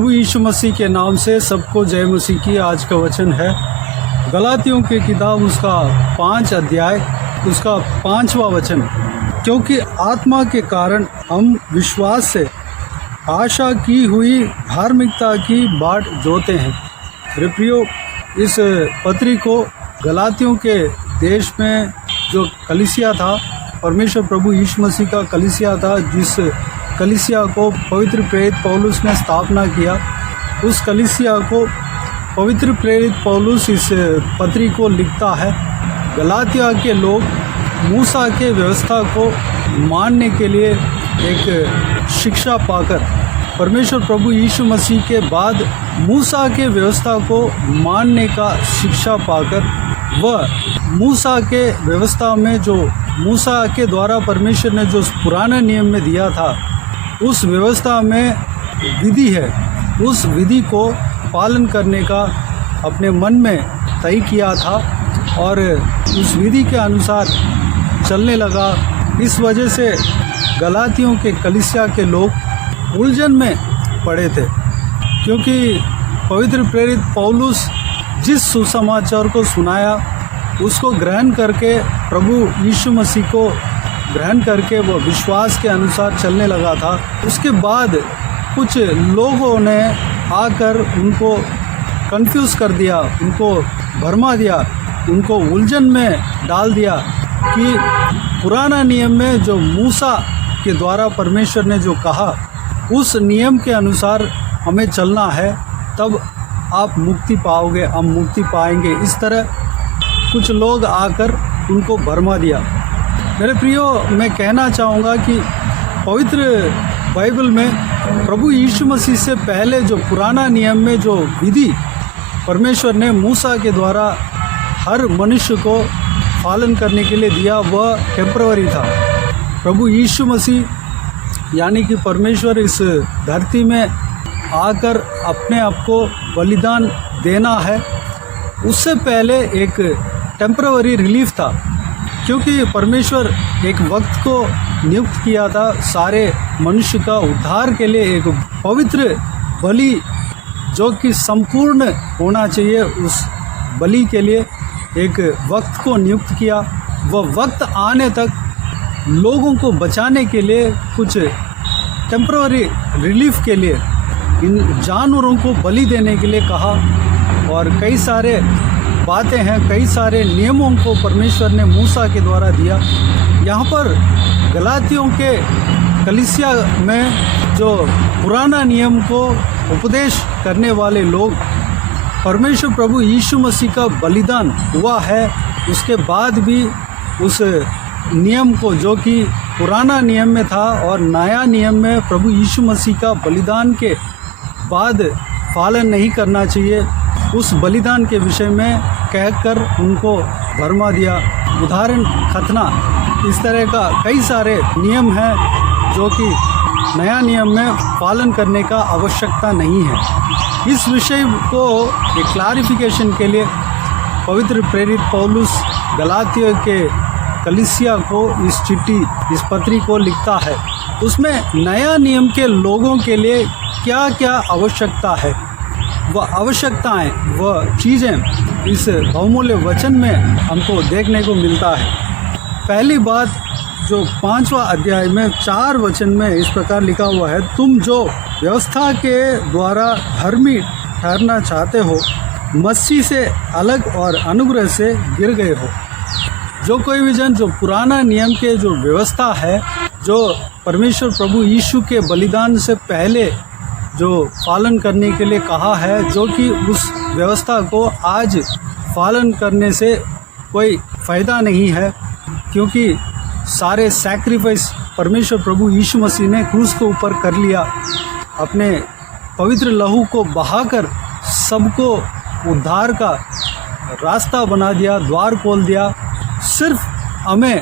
प्रभु यीशु मसीह के नाम से सबको जय मसीह की। आज का वचन है गलातियों की किताब उसका 5 अध्याय उसका 5वां वचन। क्योंकि आत्मा के कारण हम विश्वास से आशा की हुई धार्मिकता की बाट जोते हैं। प्रियो, इस पत्री को गलातियों के देश में जो कलीसिया था, परमेश्वर प्रभु यीशु मसीह का कलीसिया था, जिस कलीसिया को पवित्र प्रेरित पौलुस ने स्थापना किया, उस कलीसिया को पवित्र प्रेरित पौलुस इस पत्री को लिखता है। गलातिया के लोग मूसा के व्यवस्था को मानने के लिए एक शिक्षा पाकर, परमेश्वर प्रभु यीशु मसीह के बाद मूसा के व्यवस्था को मानने का शिक्षा पाकर, वह मूसा के व्यवस्था में जो मूसा के द्वारा परमेश्वर ने जो पुराने नियम में दिया था, उस व्यवस्था में विधि है, उस विधि को पालन करने का अपने मन में तय किया था और उस विधि के अनुसार चलने लगा। इस वजह से गलातियों के कलीसिया के लोग उलझन में पड़े थे, क्योंकि पवित्र प्रेरित पौलुस जिस सुसमाचार को सुनाया उसको ग्रहण करके, प्रभु यीशु मसीह को ग्रहण करके वो विश्वास के अनुसार चलने लगा था। उसके बाद कुछ लोगों ने आकर उनको कंफ्यूज कर दिया, उनको भरमा दिया, उनको उलझन में डाल दिया कि पुराना नियम में जो मूसा के द्वारा परमेश्वर ने जो कहा, उस नियम के अनुसार हमें चलना है, तब आप मुक्ति पाओगे, हम मुक्ति पाएंगे। इस तरह कुछ लोग आकर उनको भरमा दिया। मेरे प्रियो, मैं कहना चाहूँगा कि पवित्र बाइबल में प्रभु यीशु मसीह से पहले जो पुराना नियम में जो विधि परमेश्वर ने मूसा के द्वारा हर मनुष्य को पालन करने के लिए दिया, वह टेम्पररी था। प्रभु यीशु मसीह यानी कि परमेश्वर इस धरती में आकर अपने आप को बलिदान देना है, उससे पहले एक टेम्पररी रिलीफ था, क्योंकि परमेश्वर एक वक्त को नियुक्त किया था सारे मनुष्य का उद्धार के लिए। एक पवित्र बलि जो कि संपूर्ण होना चाहिए, उस बलि के लिए एक वक्त को नियुक्त किया। वह वक्त आने तक लोगों को बचाने के लिए, कुछ टेम्पररी रिलीफ के लिए इन जानवरों को बलि देने के लिए कहा। और कई सारे बातें हैं, कई सारे नियमों को परमेश्वर ने मूसा के द्वारा दिया। यहाँ पर गलातियों के कलीसिया में जो पुराना नियम को उपदेश करने वाले लोग, परमेश्वर प्रभु यीशु मसीह का बलिदान हुआ है, उसके बाद भी उस नियम को जो कि पुराना नियम में था और नया नियम में प्रभु यीशु मसीह का बलिदान के बाद पालन नहीं करना चाहिए, उस बलिदान के विषय में कहकर उनको भरमा दिया। उदाहरण खतना, इस तरह का कई सारे नियम हैं जो कि नया नियम में पालन करने का आवश्यकता नहीं है। इस विषय को एक क्लैरिफिकेशन के लिए पवित्र प्रेरित पौलुस गलातियों के कलीसिया को इस चिट्ठी, इस पत्री को लिखता है। उसमें नया नियम के लोगों के लिए क्या क्या आवश्यकता है, वह आवश्यकताएं, वह चीज़ें इस बहुमूल्य वचन में हमको देखने को मिलता है। पहली बात जो 5वां अध्याय में 4 वचन में इस प्रकार लिखा हुआ है, तुम जो व्यवस्था के द्वारा धर्मी ठहरना चाहते हो, मसीह से अलग और अनुग्रह से गिर गए हो। जो कोई भी जन जो पुराना नियम के जो व्यवस्था है, जो परमेश्वर प्रभु यीशु के बलिदान से पहले जो पालन करने के लिए कहा है, जो कि उस व्यवस्था को आज पालन करने से कोई फ़ायदा नहीं है, क्योंकि सारे सैक्रिफाइस परमेश्वर प्रभु यीशु मसीह ने क्रूस के ऊपर कर लिया। अपने पवित्र लहू को बहाकर सबको उद्धार का रास्ता बना दिया, द्वार खोल दिया। सिर्फ हमें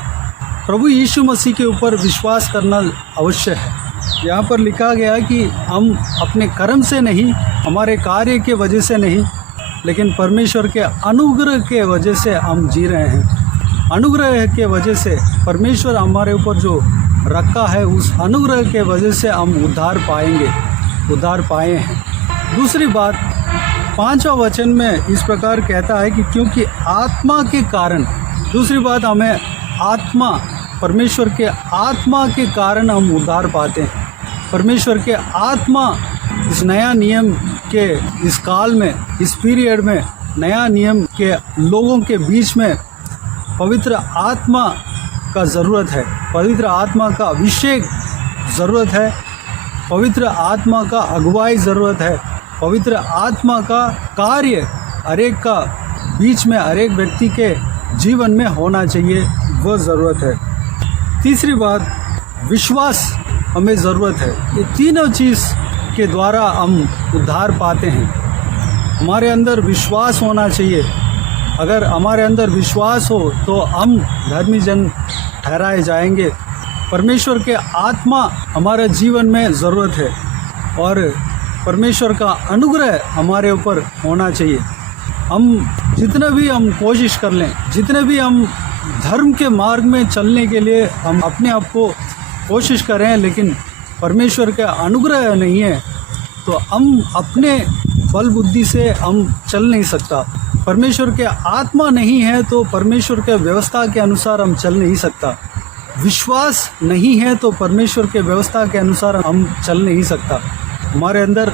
प्रभु यीशु मसीह के ऊपर विश्वास करना अवश्य है। यहाँ पर लिखा गया कि हम अपने कर्म से नहीं, हमारे कार्य के वजह से नहीं, लेकिन परमेश्वर के अनुग्रह के वजह से हम जी रहे हैं। अनुग्रह के वजह से परमेश्वर हमारे ऊपर जो रखा है, उस अनुग्रह के वजह से हम उद्धार पाएंगे, उद्धार पाए हैं। दूसरी बात, 5वां वचन में इस प्रकार कहता है कि क्योंकि आत्मा के कारण, दूसरी बात हमें आत्मा, परमेश्वर के आत्मा के कारण हम उद्धार पाते हैं। परमेश्वर के आत्मा इस नया नियम के इस काल में, इस पीरियड में, नया नियम के लोगों के बीच में पवित्र आत्मा का ज़रूरत है, पवित्र आत्मा का अभिषेक ज़रूरत है, पवित्र आत्मा का अगुवाई ज़रूरत है, पवित्र आत्मा का कार्य हरेक का बीच में, हरेक व्यक्ति के जीवन में होना चाहिए, वह ज़रूरत है। तीसरी बात, विश्वास हमें ज़रूरत है। ये तीनों चीज़ के द्वारा हम उद्धार पाते हैं। हमारे अंदर विश्वास होना चाहिए। अगर हमारे अंदर विश्वास हो तो हम धर्मी जन ठहराए जाएंगे। परमेश्वर के आत्मा हमारे जीवन में ज़रूरत है और परमेश्वर का अनुग्रह हमारे ऊपर होना चाहिए। हम जितने भी हम कोशिश कर लें, जितने भी हम धर्म के मार्ग में चलने के लिए हम अपने आप को कोशिश करें, लेकिन परमेश्वर का अनुग्रह नहीं है तो हम अपने बल बुद्धि से हम चल नहीं सकता। परमेश्वर के आत्मा नहीं है तो परमेश्वर के व्यवस्था के अनुसार हम चल नहीं सकता। विश्वास नहीं है तो परमेश्वर के व्यवस्था के अनुसार हम चल नहीं सकता। हमारे अंदर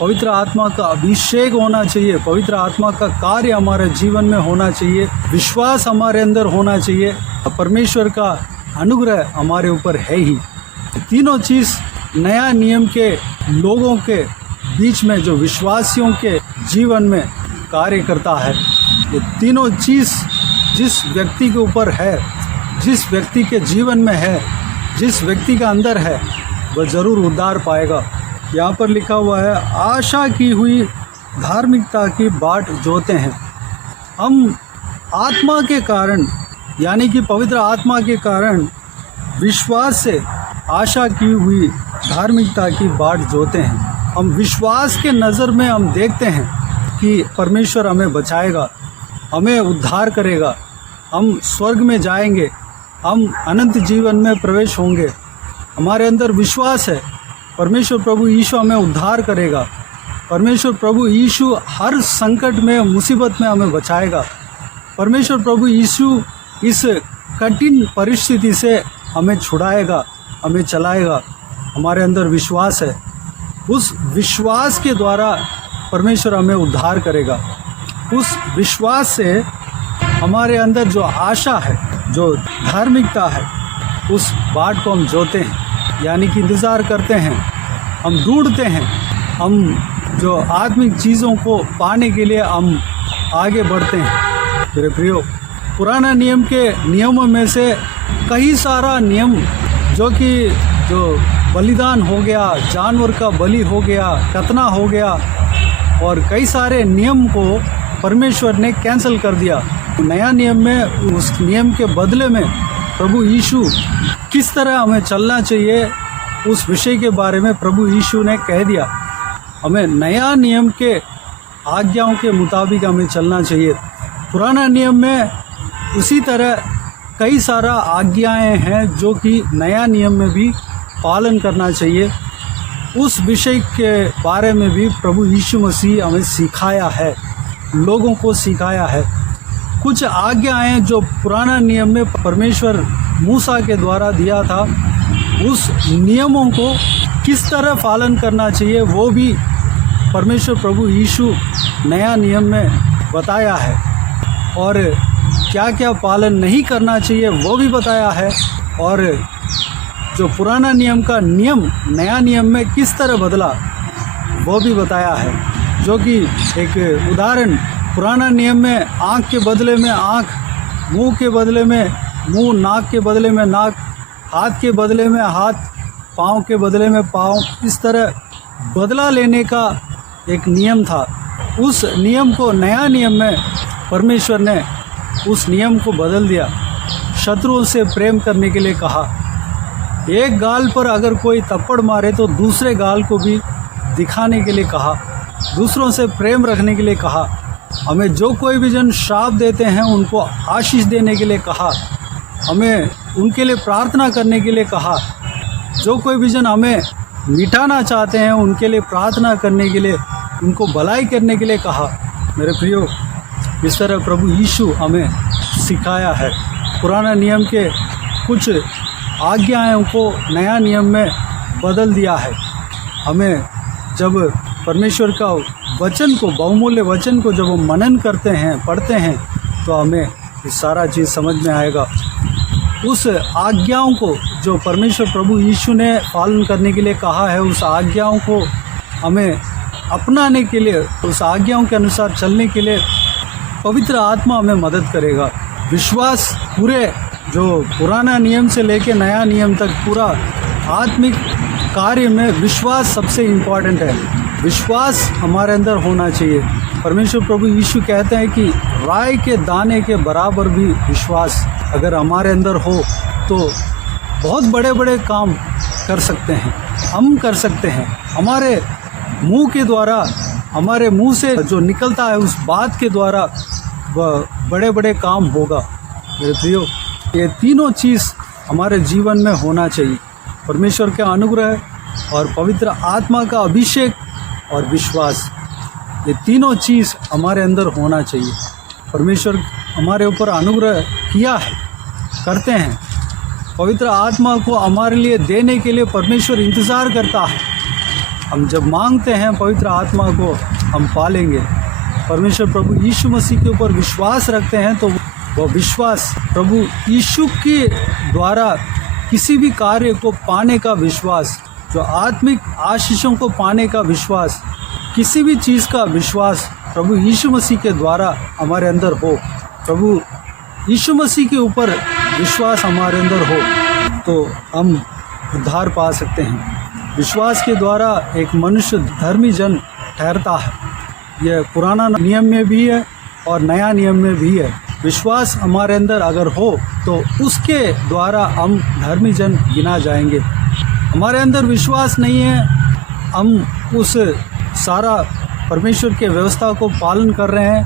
पवित्र आत्मा का अभिषेक होना चाहिए, पवित्र आत्मा का कार्य हमारे जीवन में होना चाहिए, विश्वास हमारे अंदर होना चाहिए, परमेश्वर का अनुग्रह हमारे ऊपर है ही। तीनों चीज़ नया नियम के लोगों के बीच में, जो विश्वासियों के जीवन में कार्य करता है, ये तीनों चीज़ जिस व्यक्ति के ऊपर है, जिस व्यक्ति के जीवन में है, जिस व्यक्ति का अंदर है, वह ज़रूर उद्धार पाएगा। यहाँ पर लिखा हुआ है, आशा की हुई धार्मिकता की बाट जोते हैं। हम आत्मा के कारण, यानी कि पवित्र आत्मा के कारण विश्वास से आशा की हुई धार्मिकता की बाट जोते हैं। हम विश्वास के नज़र में हम देखते हैं कि परमेश्वर हमें बचाएगा, हमें उद्धार करेगा, हम स्वर्ग में जाएंगे, हम अनंत जीवन में प्रवेश होंगे। हमारे अंदर विश्वास है, परमेश्वर प्रभु यीशु हमें उद्धार करेगा, परमेश्वर प्रभु यीशु हर संकट में, मुसीबत में हमें बचाएगा, परमेश्वर प्रभु यीशु इस कठिन परिस्थिति से हमें छुड़ाएगा, हमें चलाएगा। हमारे अंदर विश्वास है, उस विश्वास के द्वारा परमेश्वर हमें उद्धार करेगा। उस विश्वास से हमारे अंदर जो आशा है, जो धार्मिकता है, उस बाट को हम जोते हैं, यानी कि इंतज़ार करते हैं, हम ढूंढते हैं, हम जो आत्मिक चीज़ों को पाने के लिए हम आगे बढ़ते हैं। मेरे प्रियो, पुराना नियम के नियमों में से कई सारा नियम जो बलिदान हो गया, जानवर का बलि हो गया, खतना हो गया, और कई सारे नियम को परमेश्वर ने कैंसिल कर दिया। नया नियम में, उस नियम के बदले में प्रभु यीशु किस तरह हमें चलना चाहिए, उस विषय के बारे में प्रभु यीशु ने कह दिया। हमें नया नियम के आज्ञाओं के मुताबिक हमें चलना चाहिए। पुराना नियम में उसी तरह कई सारा आज्ञाएं हैं जो कि नया नियम में भी पालन करना चाहिए। उस विषय के बारे में भी प्रभु यीशु मसीह हमें सिखाया है, लोगों को सिखाया है। कुछ आज्ञाएं जो पुराना नियम में परमेश्वर मूसा के द्वारा दिया था, उस नियमों को किस तरह पालन करना चाहिए वो भी परमेश्वर प्रभु यीशु नया नियम में बताया है, और क्या क्या पालन नहीं करना चाहिए वो भी बताया है, और जो पुराना नियम का नियम नया नियम में किस तरह बदला वो भी बताया है। जो कि एक उदाहरण, पुराना नियम में आँख के बदले में आँख, मुंह के बदले में मुंह, नाक के बदले में नाक, हाथ के बदले में हाथ, पाँव के बदले में पाँव, इस तरह बदला लेने का एक नियम था। उस नियम को नया नियम में परमेश्वर ने उस नियम को बदल दिया। शत्रुओं से प्रेम करने के लिए कहा। एक गाल पर अगर कोई थप्पड़ मारे तो दूसरे गाल को भी दिखाने के लिए कहा। दूसरों से प्रेम रखने के लिए कहा। हमें जो कोई भी जन श्राप देते हैं उनको आशीष देने के लिए कहा। हमें उनके लिए प्रार्थना करने के लिए कहा। जो कोई भी जन हमें मिटाना चाहते हैं उनके लिए प्रार्थना करने के लिए उनको भलाई करने के लिए कहा। मेरे प्रियो, इस तरह प्रभु यीशु हमें सिखाया है। पुराना नियम के कुछ आज्ञाओं को नया नियम में बदल दिया है। हमें जब परमेश्वर का वचन को, बहुमूल्य वचन को जब हम मनन करते हैं, पढ़ते हैं, तो हमें ये सारा चीज़ समझ में आएगा। उस आज्ञाओं को जो परमेश्वर प्रभु यीशु ने पालन करने के लिए कहा है, उस आज्ञाओं को हमें अपनाने के लिए, उस आज्ञाओं के अनुसार चलने के लिए पवित्र आत्मा हमें मदद करेगा। विश्वास पूरे जो पुराना नियम से लेके नया नियम तक पूरा आत्मिक कार्य में विश्वास सबसे इम्पॉर्टेंट है। विश्वास हमारे अंदर होना चाहिए। परमेश्वर प्रभु यीशु कहते हैं कि राई के दाने के बराबर भी विश्वास अगर हमारे अंदर हो तो बहुत बड़े बड़े काम कर सकते हैं, हम कर सकते हैं। हमारे मुंह के द्वारा, हमारे मुंह से जो निकलता है उस बात के द्वारा वह बड़े बड़े काम होगा। मेरे प्रियो, ये तीनों चीज़ हमारे जीवन में होना चाहिए। परमेश्वर के अनुग्रह और पवित्र आत्मा का अभिषेक और विश्वास, ये तीनों चीज़ हमारे अंदर होना चाहिए। परमेश्वर हमारे ऊपर अनुग्रह किया है, करते हैं। पवित्र आत्मा को हमारे लिए देने के लिए परमेश्वर इंतज़ार करता है। हम जब मांगते हैं पवित्र आत्मा को हम पालेंगे। परमेश्वर प्रभु यीशु मसीह के ऊपर विश्वास रखते हैं तो वह विश्वास प्रभु यीशु के द्वारा किसी भी कार्य को पाने का विश्वास, जो आत्मिक आशीषों को पाने का विश्वास, किसी भी चीज़ का विश्वास प्रभु यीशु मसीह के द्वारा हमारे अंदर हो, प्रभु यीशु मसीह के ऊपर विश्वास हमारे अंदर हो तो हम उद्धार पा सकते हैं। विश्वास के द्वारा एक मनुष्य धर्मी जन ठहरता है। यह पुराना नियम में भी है और नया नियम में भी है। विश्वास हमारे अंदर अगर हो तो उसके द्वारा हम धर्मी जन गिना जाएंगे। हमारे अंदर विश्वास नहीं है, हम उस सारा परमेश्वर के व्यवस्था को पालन कर रहे हैं,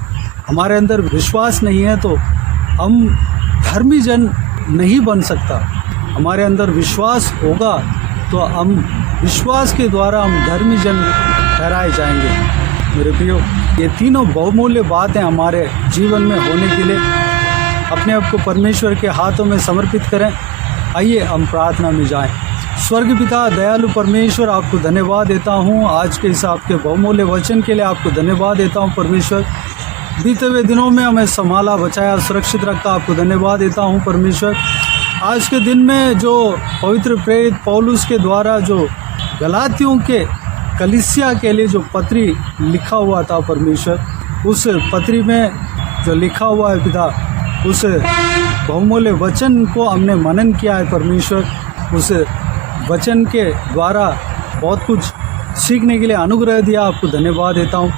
हमारे अंदर विश्वास नहीं है तो हम धर्मी जन नहीं बन सकता। हमारे अंदर विश्वास होगा तो हम विश्वास के द्वारा हम धर्मी जन ठहराए जाएंगे। मेरे प्रियो, ये तीनों बहुमूल्य बातें हमारे जीवन में होने के लिए अपने आप को परमेश्वर के हाथों में समर्पित करें। आइए हम प्रार्थना में जाएं। स्वर्ग पिता दयालु परमेश्वर, आपको धन्यवाद देता हूँ आज के इस आपके बहुमूल्य वचन के लिए। आपको धन्यवाद देता हूँ परमेश्वर, बीते हुए दिनों में हमें संभाला, बचाया, सुरक्षित रखा। आपको धन्यवाद देता हूँ परमेश्वर। आज के दिन में जो पवित्र प्रेरित पौलुस के द्वारा जो गलातियों के कलीसिया के लिए जो पत्री लिखा हुआ था परमेश्वर, उस पत्री में जो लिखा हुआ है पिता, उस बहुमूल्य वचन को हमने मनन किया है परमेश्वर। उस वचन के द्वारा बहुत कुछ सीखने के लिए अनुग्रह दिया। आपको धन्यवाद देता हूँ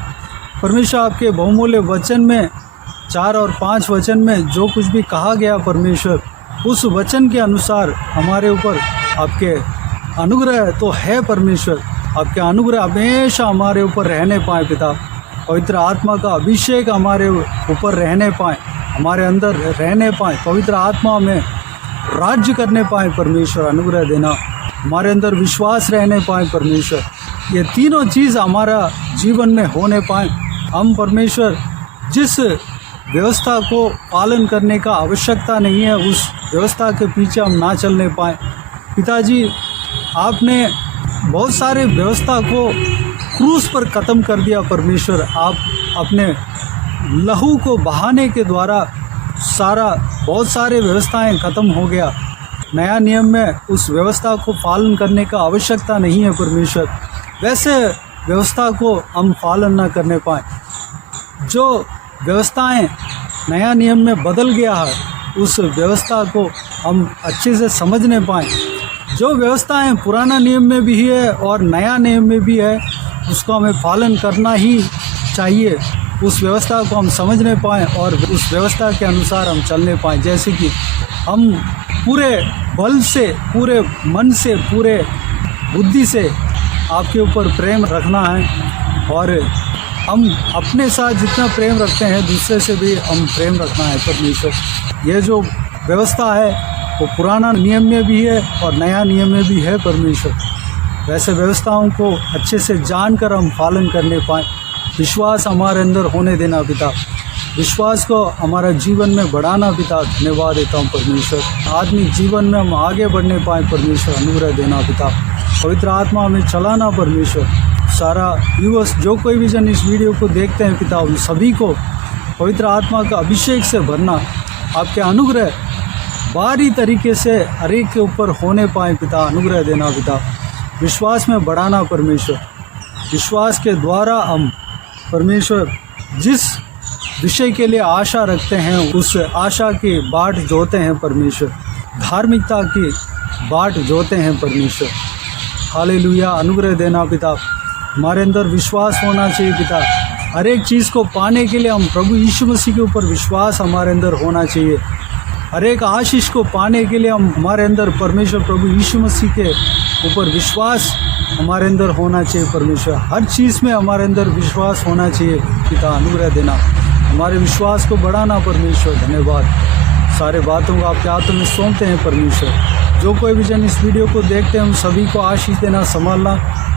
परमेश्वर। आपके बहुमूल्य वचन में 4 और 5 वचन में जो कुछ भी कहा गया परमेश्वर, उस वचन के अनुसार हमारे ऊपर आपके अनुग्रह तो है परमेश्वर। आपके अनुग्रह हमेशा हमारे ऊपर रहने पाए पिता। पवित्र आत्मा का अभिषेक हमारे ऊपर रहने पाए, हमारे अंदर रहने पाए। पवित्र आत्मा में राज्य करने पाए परमेश्वर। अनुग्रह देना, हमारे अंदर विश्वास रहने पाए परमेश्वर। ये तीनों चीज़ हमारा जीवन में होने पाए। हम परमेश्वर जिस व्यवस्था को पालन करने का आवश्यकता नहीं है, उस व्यवस्था के पीछे हम ना चलने पाए। पिताजी, आपने बहुत सारे व्यवस्था को क्रूस पर ख़त्म कर दिया परमेश्वर। आप अपने लहू को बहाने के द्वारा बहुत सारे व्यवस्थाएं ख़त्म हो गया। नया नियम में उस व्यवस्था को पालन करने का आवश्यकता नहीं है परमेश्वर। वैसे व्यवस्था को हम पालन ना करने पाए। जो व्यवस्थाएं नया नियम में बदल गया है, उस व्यवस्था को हम अच्छे से समझने पाएँ। जो व्यवस्थाएं पुराना नियम में भी है और नया नियम में भी है, उसको हमें पालन करना ही चाहिए। उस व्यवस्था को हम समझने पाएँ और उस व्यवस्था के अनुसार हम चलने पाएँ। जैसे कि हम पूरे बल से, पूरे मन से, पूरे बुद्धि से आपके ऊपर प्रेम रखना है और हम अपने साथ जितना प्रेम रखते हैं दूसरे से भी हम प्रेम रखना है परमेश्वर। ये जो व्यवस्था है वो पुराना नियम में भी है और नया नियम में भी है परमेश्वर। वैसे व्यवस्थाओं को अच्छे से जानकर हम पालन करने पाएँ। विश्वास हमारे अंदर होने देना पिता, विश्वास को हमारा जीवन में बढ़ाना पिता। धन्यवाद देता हूँ परमेश्वर, आत्मिक जीवन में हम आगे बढ़ने पाए परमेश्वर, अनुग्रह देना पिता। पवित्र आत्मा हमें चलाना परमेश्वर। सारा व्यूअर्स जो कोई भी जन इस वीडियो को देखते हैं पिता, उन सभी को पवित्र आत्मा का अभिषेक से भरना, आपके अनुग्रह बारी तरीके से हर एक के ऊपर होने पाए पिता, अनुग्रह देना पिता। विश्वास में बढ़ाना परमेश्वर, विश्वास के द्वारा हम परमेश्वर जिस विषय के लिए आशा रखते हैं उस आशा की बाट जोते हैं परमेश्वर, धार्मिकता की बाट जोते हैं परमेश्वर। हालेलुया, अनुग्रह देना पिता। हमारे अंदर विश्वास होना चाहिए पिता, हर एक चीज़ को पाने के लिए हम प्रभु यीशु मसीह के ऊपर विश्वास हमारे अंदर होना चाहिए। हर एक आशीष को पाने के लिए हम हमारे अंदर परमेश्वर प्रभु यीशु मसीह के ऊपर विश्वास हमारे अंदर होना चाहिए परमेश्वर। हर चीज़ में हमारे अंदर विश्वास होना चाहिए पिता, अनुग्रह देना, हमारे विश्वास को बढ़ाना परमेश्वर। धन्यवाद। सारे बातों को आपके हाथों में सौंपते हैं परमेश्वर। जो कोई भी जन इस वीडियो को देखते हैं उन सभी को आशीष देना, संभालना,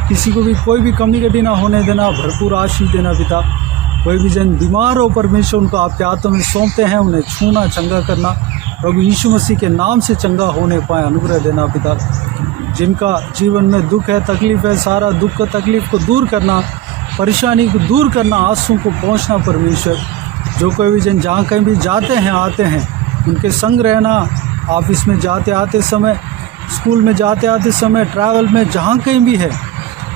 किसी को भी कोई भी कमी कटी ना होने देना, भरपूर आशीष देना पिता। कोई भी जन बीमार हो परमेश्वर, उनको आपके हाथों में सौंपते हैं, उन्हें छूना, चंगा करना, प्रभु यीशु मसीह के नाम से चंगा होने पाए, अनुग्रह देना पिता। जिनका जीवन में दुख है, तकलीफ़ है, सारा दुख का तकलीफ़ को दूर करना, परेशानी को दूर करना, आंसू को पहुँचना परमेश्वर। जो कोई भी जन जहाँ कहीं भी जाते हैं आते हैं, उनके संग रहना, ऑफिस में जाते आते समय, स्कूल में जाते आते समय, ट्रैवल में जहाँ कहीं भी है,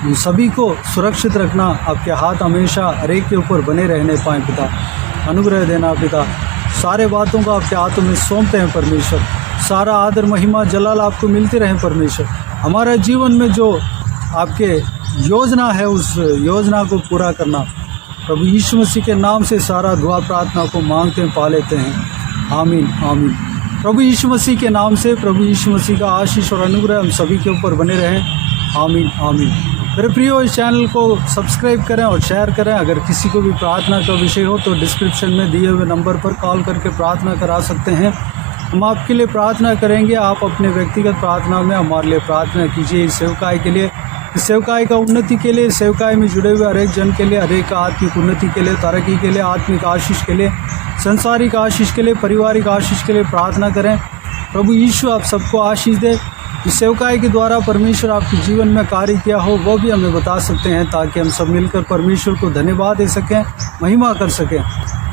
उन सभी को सुरक्षित रखना। आपके हाथ हमेशा हर एक के ऊपर बने रहने पाएँ पिता, अनुग्रह देना पिता। सारे बातों को आपके हाथों में सौंपते हैं परमेश्वर। सारा आदर, महिमा, जलाल आपको मिलते रहें परमेश्वर। हमारा जीवन में जो आपके योजना है उस योजना को पूरा करना, प्रभु यीशु मसीह के नाम से सारा दुआ प्रार्थना को मांगते हैं, पा लेते हैं। आमीन आमीन। प्रभु यीशु मसीह के नाम से प्रभु यीशु मसीह का आशीष और अनुग्रह हम सभी के ऊपर बने रहें। आमीन आमीन। मेरे प्रियो, इस चैनल को सब्सक्राइब करें और शेयर करें। अगर किसी को भी प्रार्थना का विषय हो तो डिस्क्रिप्शन में दिए हुए नंबर पर कॉल करके प्रार्थना करा सकते हैं। हम आपके लिए प्रार्थना करेंगे। आप अपने व्यक्तिगत प्रार्थना में हमारे लिए प्रार्थना कीजिए। इस सेवकाई के लिए, इस सेवकाई का उन्नति के लिए, सेवकाई में जुड़े हुए हर एक जन के लिए, हर एक आत्मिक उन्नति के लिए, तरक्की के लिए, आत्मिक आशीष के लिए, संसारिक आशीष के लिए, पारिवारिक आशीष के लिए प्रार्थना करें। प्रभु यीशु आप सबको आशीष दे। इस सेवकाई के द्वारा परमेश्वर आपके जीवन में कार्य किया हो वो भी हमें बता सकते हैं, ताकि हम सब मिलकर परमेश्वर को धन्यवाद दे सकें, महिमा कर सकें।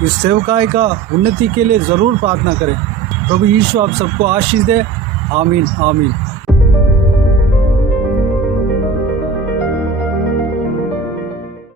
इस सेवकाई का उन्नति के लिए ज़रूर प्रार्थना करें। प्रभु यीशु आप सबको आशीष दे। आमीन आमीन।